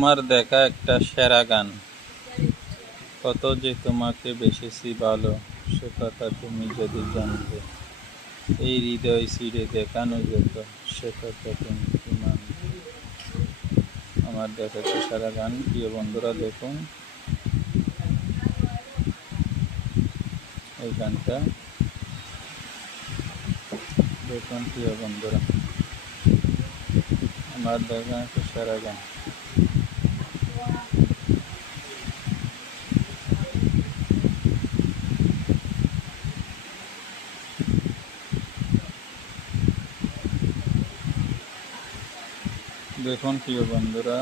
আমার দেখা একটা সেরা গান। কত যে তোমাকে বেসেছি ভালো, সে কথা তুমি যদি জানতে। এই হৃদয় ছিঁড়ে দেখানো যেত, সে কথা তুমি কি মানতে। আমার দেখা একটা সেরা গান। প্রিয় বন্ধুরা, দেখুন এই গানটা। দেখুন প্রিয় বন্ধুরা, আমার দেখা একটা সেরা গান। দেখুন প্রিয় বন্ধুরা।